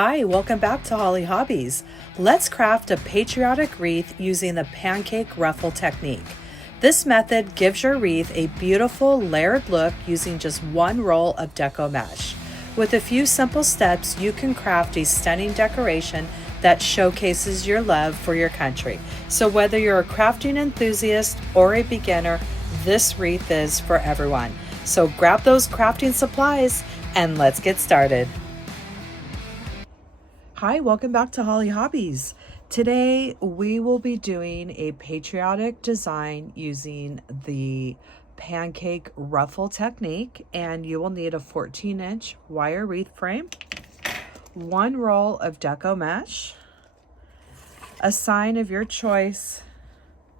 Hi, welcome back to Hollie Hobbies. Let's craft a patriotic wreath using the Pancake Ruffle technique. This method gives your wreath a beautiful layered look using just one roll of deco mesh. With a few simple steps, you can craft a stunning decoration that showcases your love for your country. So whether you're a crafting enthusiast or a beginner, this wreath is for everyone. So grab those crafting supplies and let's get started. Hi, welcome back to Hollie Hobbies. Today we will be doing a patriotic design using the Pancake Ruffle technique, and you will need a 14-inch wire wreath frame, one roll of deco mesh, a sign of your choice,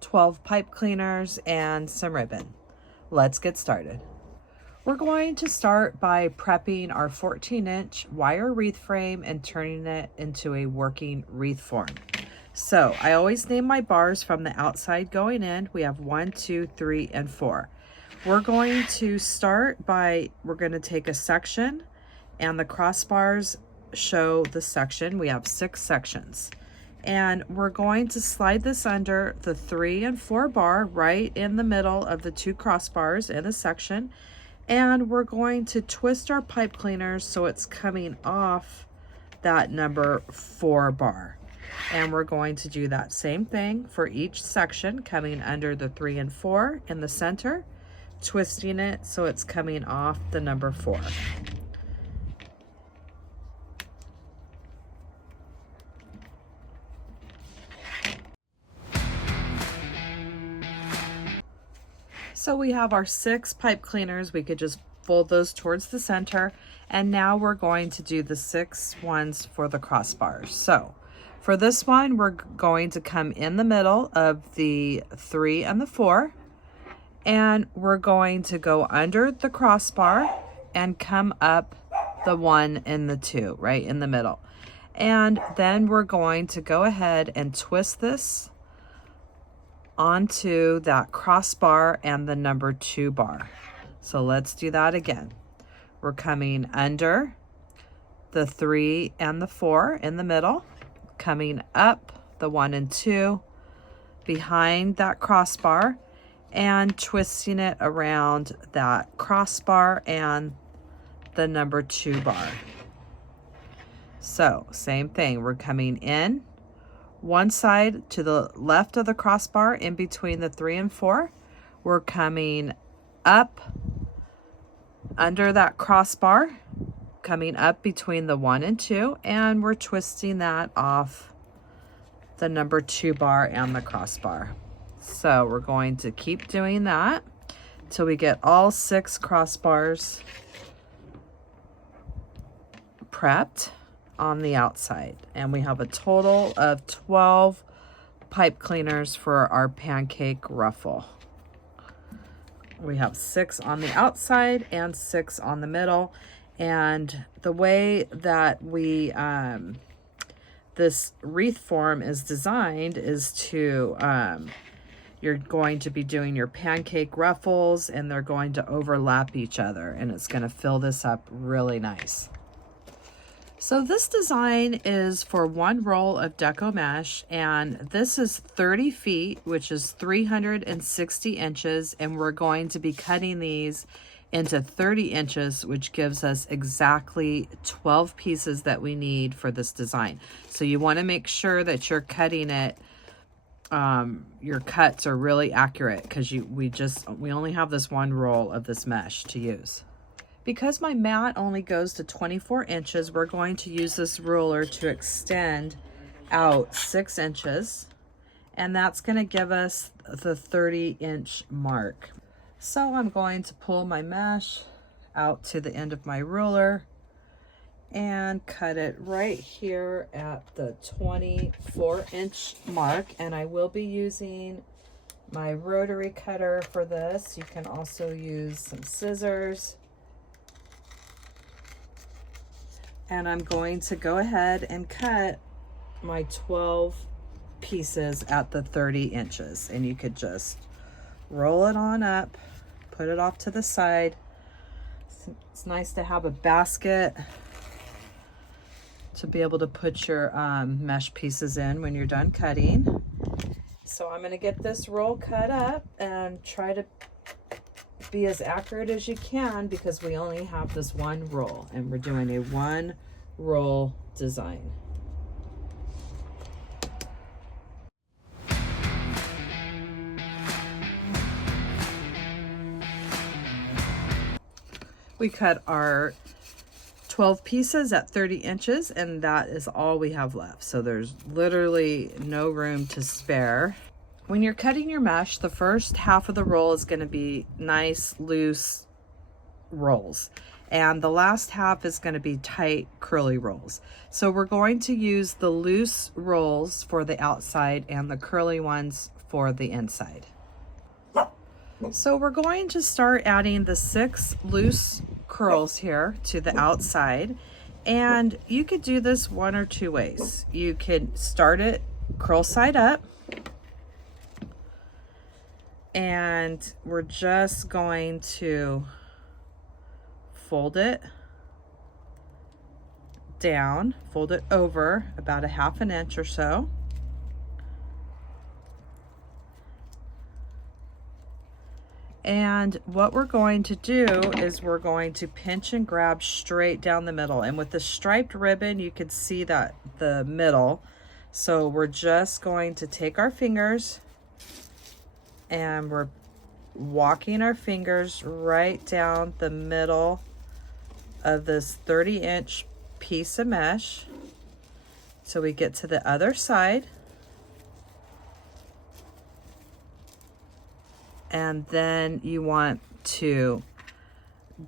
12 pipe cleaners, and some ribbon. Let's get started. We're going to start by prepping our 14-inch wire wreath frame and turning it into a working wreath form. So I always name my bars from the outside going in. We have 1, 2, 3, and 4. We're going to start by, we're going to take a section, and the crossbars show the section. We have 6 sections. And we're going to slide this under the 3 and 4 bar right in the middle of the 2 crossbars in the section. And we're going to twist our pipe cleaners so it's coming off that number 4 bar. And we're going to do that same thing for each section, coming under the 3 and 4 in the center, twisting it so it's coming off the number 4. So we have our 6 pipe cleaners. We could just fold those towards the center. And now we're going to do the 6 ones for the crossbars. So for this one, we're going to come in the middle of the 3 and the 4. And we're going to go under the crossbar and come up the 1 and the 2, right in the middle. And then we're going to go ahead and twist this onto that crossbar and the number 2 bar. So let's do that again. We're coming under the 3 and the 4 in the middle, coming up the 1 and 2 behind that crossbar, and twisting it around that crossbar and the number 2 bar. So same thing, we're coming in one side to the left of the crossbar in between the 3 and 4. We're coming up under that crossbar, coming up between the 1 and 2, and we're twisting that off the number 2 bar and the crossbar. So we're going to keep doing that till we get all 6 crossbars prepped on the outside, and we have a total of 12 pipe cleaners for our Pancake Ruffle. We have 6 on the outside and 6 on the middle, and the way that we this wreath form is designed is to you're going to be doing your pancake ruffles, and they're going to overlap each other, and it's going to fill this up really nice. So this design is for 1 roll of deco mesh, and this is 30 feet, which is 360 inches, and we're going to be cutting these into 30 inches, which gives us exactly 12 pieces that we need for this design. So you want to make sure that you're cutting it, your cuts are really accurate, because we only have this 1 roll of this mesh to use. Because my mat only goes to 24 inches, we're going to use this ruler to extend out 6 inches, and that's going to give us the 30-inch mark. So I'm going to pull my mesh out to the end of my ruler and cut it right here at the 24-inch mark, and I will be using my rotary cutter for this. You can also use some scissors. And I'm going to go ahead and cut my 12 pieces at the 30 inches. And you could just roll it on up, put it off to the side. It's nice to have a basket to be able to put your mesh pieces in when you're done cutting. So I'm going to get this roll cut up and try to be as accurate as you can, because we only have this one roll and we're doing a one roll design. We cut our 12 pieces at 30 inches, and that is all we have left. So there's literally no room to spare. When you're cutting your mesh, the first half of the roll is going to be nice, loose rolls. And the last half is going to be tight, curly rolls. So we're going to use the loose rolls for the outside and the curly ones for the inside. So we're going to start adding the 6 loose curls here to the outside. And you could do this one or two ways. You could start it curl side up. And we're just going to fold it down, fold it over about a ½ inch or so. And what we're going to do is we're going to pinch and grab straight down the middle. And with the striped ribbon, you can see that the middle. So we're just going to take our fingers and we're walking our fingers right down the middle of this 30-inch piece of mesh. So we get to the other side. And then you want to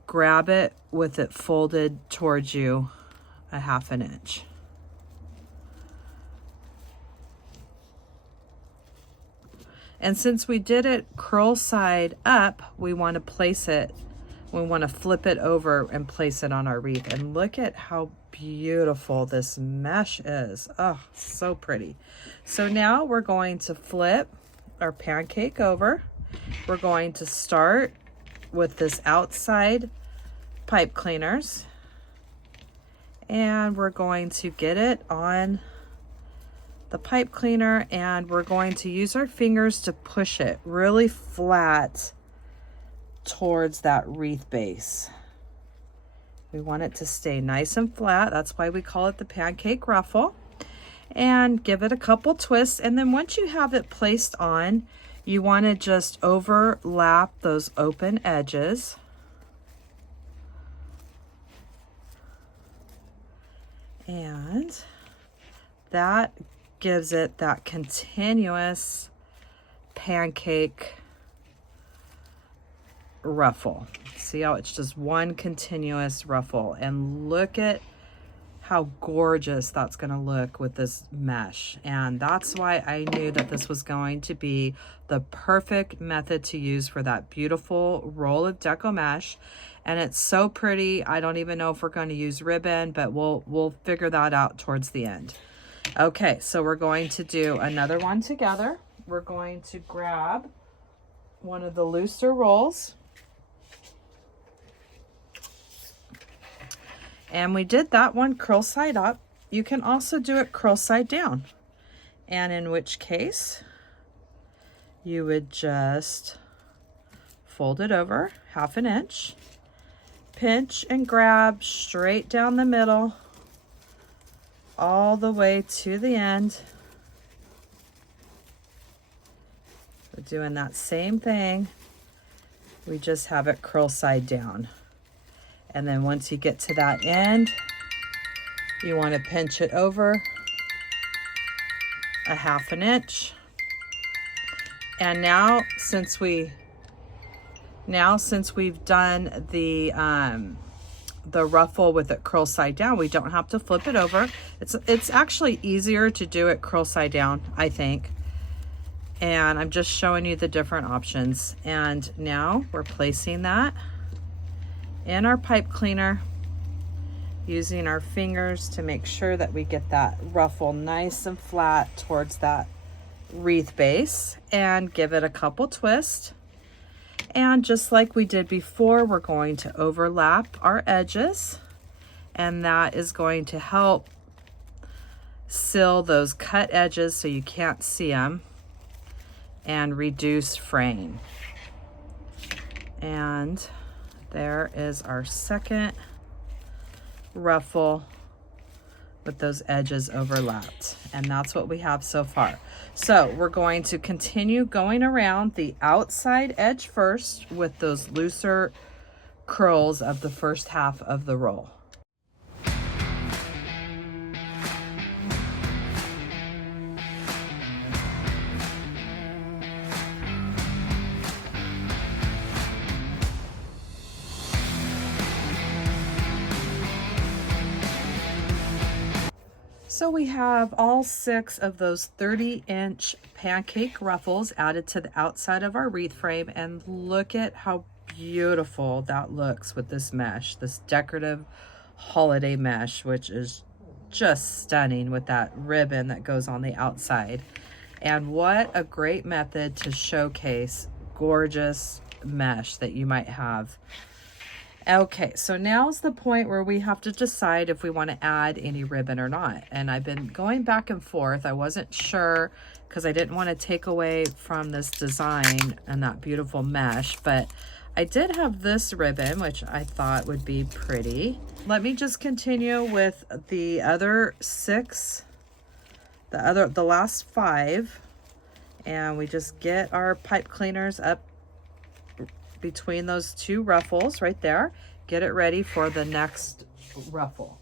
grab it with it folded towards you a ½ inch. And since we did it curl side up, we want to place it, we want to flip it over and place it on our wreath. And look at how beautiful this mesh is. Oh, so pretty. So now we're going to flip our pancake over. We're going to start with this outside pipe cleaners, and we're going to get it on the pipe cleaner, and we're going to use our fingers to push it really flat towards that wreath base. We want it to stay nice and flat. That's why we call it the Pancake Ruffle. And give it a couple twists, and then once you have it placed on, you want to just overlap those open edges. And that gives it that continuous pancake ruffle. See how it's just one continuous ruffle, and look at how gorgeous that's going to look with this mesh. And that's why I knew that this was going to be the perfect method to use for that beautiful roll of deco mesh. And it's so pretty. I don't even know if we're going to use ribbon, but we'll figure that out towards the end. Okay, so we're going to do another one together. We're going to grab one of the looser rolls. And we did that one curl side up. You can also do it curl side down. And in which case, you would just fold it over ½ inch, pinch and grab straight down the middle, all the way to the end. We're doing that same thing. We just have it curl side down. And then once you get to that end, you want to pinch it over a ½ inch. And now since we've done the ruffle with it curl side down, we don't have to flip it over. It's actually easier to do it curl side down, I think. And I'm just showing you the different options. And now we're placing that in our pipe cleaner, using our fingers to make sure that we get that ruffle nice and flat towards that wreath base, and give it a couple twists. And just like we did before, we're going to overlap our edges, and that is going to help seal those cut edges so you can't see them, and reduce fraying. And there is our second ruffle with those edges overlapped. And that's what we have so far. So we're going to continue going around the outside edge first with those looser curls of the first half of the roll. So we have all 6 of those 30-inch pancake ruffles added to the outside of our wreath frame, and look at how beautiful that looks with this mesh, this decorative holiday mesh, which is just stunning with that ribbon that goes on the outside. And what a great method to showcase gorgeous mesh that you might have. Okay, so now's the point where we have to decide if we want to add any ribbon or not. And I've been going back and forth. I wasn't sure because I didn't want to take away from this design and that beautiful mesh, but I did have this ribbon, which I thought would be pretty. Let me just continue with the other 6, the last 5, and we just get our pipe cleaners up between those 2 ruffles right there. Get it ready for the next ruffle.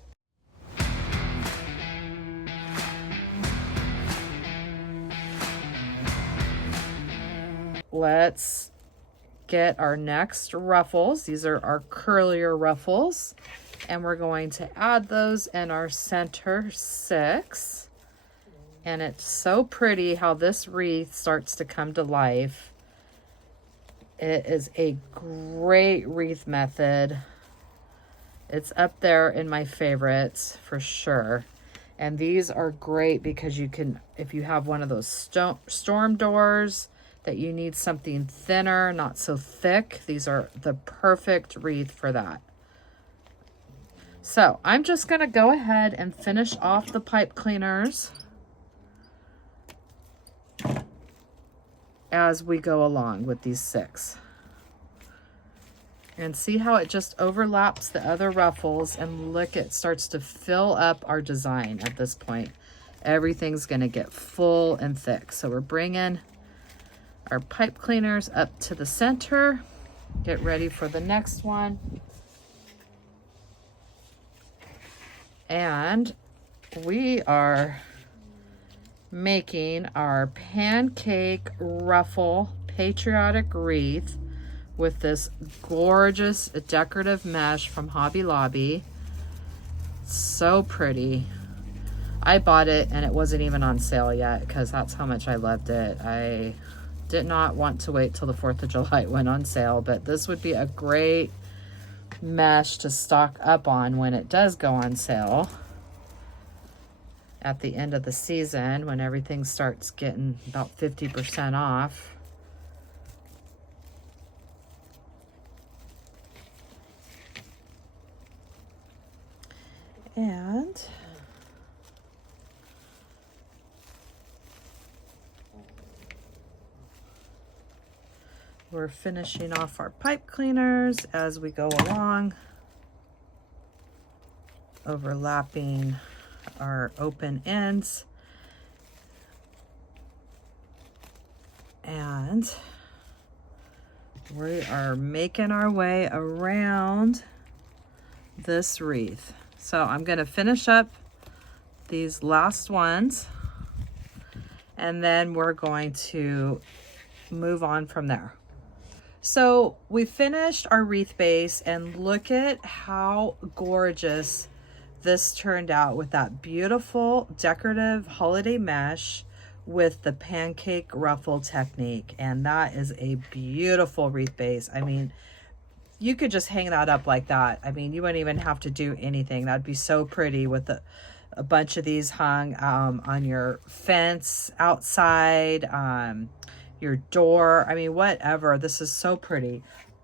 Let's get our next ruffles. These are our curlier ruffles, and we're going to add those in our center 6. And it's so pretty how this wreath starts to come to life. It is a great wreath method. It's up there in my favorites for sure. And these are great because you can, if you have one of those storm doors that you need something thinner, not so thick, these are the perfect wreath for that. So I'm just gonna go ahead and finish off the pipe cleaners as we go along with these 6. And see how it just overlaps the other ruffles, and look, it starts to fill up our design at this point. Everything's gonna get full and thick. So we're bringing our pipe cleaners up to the center. Get ready for the next one. And we are making our Pancake Ruffle Patriotic Wreath with this gorgeous decorative mesh from Hobby Lobby. So pretty. I bought it and it wasn't even on sale yet because that's how much I loved it. I did not want to wait till the 4th of July it went on sale, but this would be a great mesh to stock up on when it does go on sale at the end of the season, when everything starts getting about 50% off. And we're finishing off our pipe cleaners as we go along, overlapping our open ends. And we are making our way around this wreath. So I'm going to finish up these last ones, and then we're going to move on from there. So we finished our wreath base, and look at how gorgeous this turned out with that beautiful decorative holiday mesh with the pancake ruffle technique. And that is a beautiful wreath base. I mean, you could just hang that up like that. I mean, you wouldn't even have to do anything. That'd be so pretty with a bunch of these hung on your fence outside, your door. I mean, whatever. This is so pretty.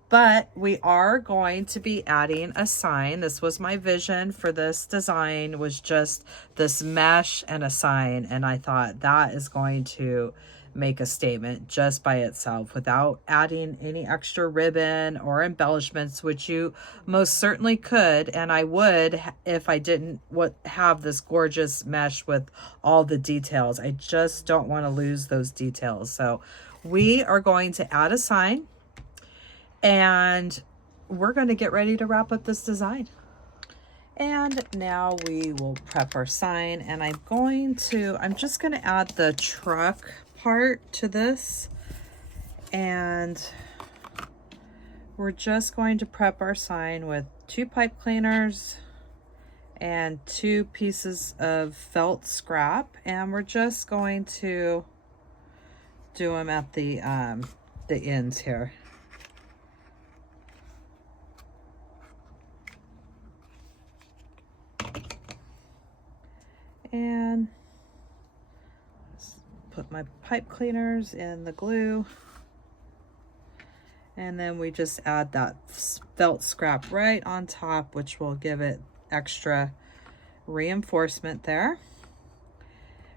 But we are going to be adding a sign. This was my vision for this design, was just this mesh and a sign. And I thought that is going to make a statement just by itself without adding any extra ribbon or embellishments, which you most certainly could. And I would if I didn't have this gorgeous mesh with all the details. I just don't want to lose those details. So we are going to add a sign. And we're going to get ready to wrap up this design. And now we will prep our sign, and I'm just going to add the truck part to this. And we're just going to prep our sign with 2 pipe cleaners and 2 pieces of felt scrap. And we're just going to do them at the ends here. And put my pipe cleaners in the glue, and then we just add that felt scrap right on top, which will give it extra reinforcement there.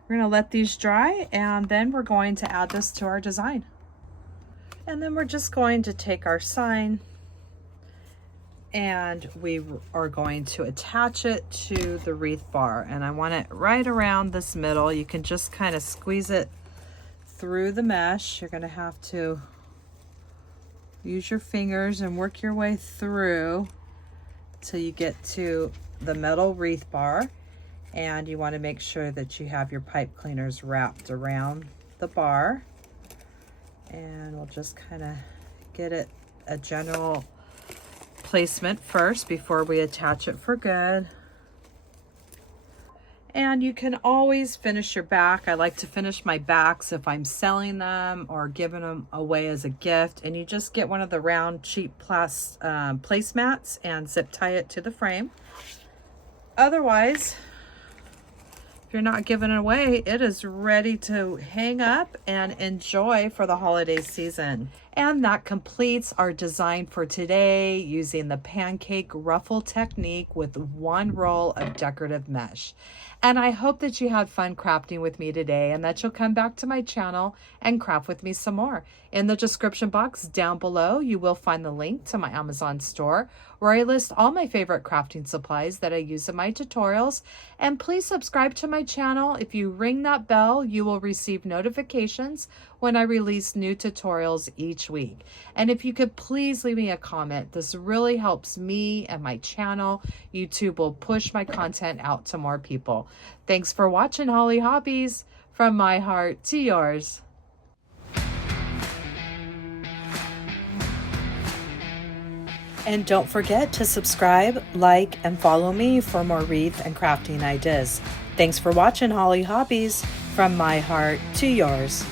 We're going to let these dry, and then we're going to add this to our design. And then we're just going to take our sign, and we are going to attach it to the wreath bar. And I want it right around this middle. You can just kind of squeeze it through the mesh. You're going to have to use your fingers and work your way through till you get to the metal wreath bar. And you want to make sure that you have your pipe cleaners wrapped around the bar. And we'll just kind of get it a general placement first before we attach it for good. And you can always finish your back. I like to finish my backs if I'm selling them or giving them away as a gift. And you just get one of the round cheap placemats and zip tie it to the frame. Otherwise, if you're not giving it away, it is ready to hang up and enjoy for the holiday season. And that completes our design for today using the pancake ruffle technique with 1 roll of decorative mesh. And I hope that you had fun crafting with me today and that you'll come back to my channel and craft with me some more. In the description box down below, you will find the link to my Amazon store where I list all my favorite crafting supplies that I use in my tutorials. And please subscribe to my channel. If you ring that bell, you will receive notifications when I release new tutorials each week. And if you could please leave me a comment, this really helps me and my channel. YouTube will push my content out to more people. Thanks for watching, Hollie Hobbies, from my heart to yours. And don't forget to subscribe, like, and follow me for more wreath and crafting ideas. Thanks for watching, Hollie Hobbies, from my heart to yours.